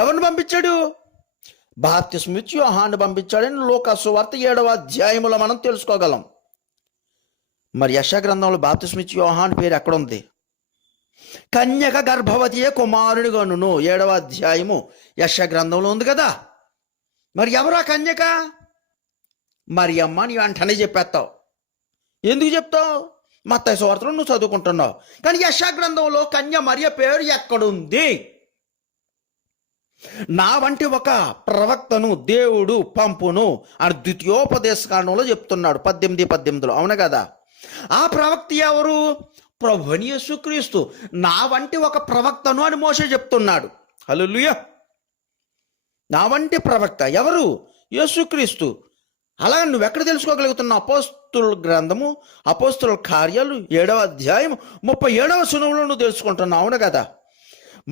ఎవరిని పంపించాడు? బాప్తిస్మిచ్చి యోహాను పంపించాడని లోకా సువార్త 7వ అధ్యాయములో మనం తెలుసుకోగలం. మరి యెషయా గ్రంథంలో బాప్తిస్మిచ్చి యోహాను పేరు ఎక్కడుంది? కన్యక గర్భవతియే కుమారునిగానును 7వ అధ్యాయము యెషయా గ్రంథంలో ఉంది కదా. మరి ఎవరా కన్యక? మరియమ్మ అని వెంటనే చెప్పేస్తావు. ఎందుకు చెప్తావు? మత్తయి సువార్తలో నువ్వు చదువుకుంటున్నావు. కానీ యెషయా గ్రంథంలో కన్య మరియ పేరు ఎక్కడుంది? నా వంటి ఒక ప్రవక్తను దేవుడు పంపును అని ద్వితీయోపదేశకాండంలో చెప్తున్నాడు 18:18. అవును కదా. ఆ ప్రవక్త ఎవరు? ప్రభువైన యేసుక్రీస్తు. నా వంటి ఒక ప్రవక్తను అని మోషే చెప్తున్నాడు. హల్లెలూయా. నా వంటి ప్రవక్త ఎవరు? యేసుక్రీస్తు. అలాగే నువ్వెక్కడ తెలుసుకోగలుగుతున్నావు? అపోస్తుల గ్రంథము, అపోస్తుల కార్యాలు 7వ అధ్యాయం 37వ వచనంలో నువ్వు తెలుసుకుంటున్నావు. అవును కదా.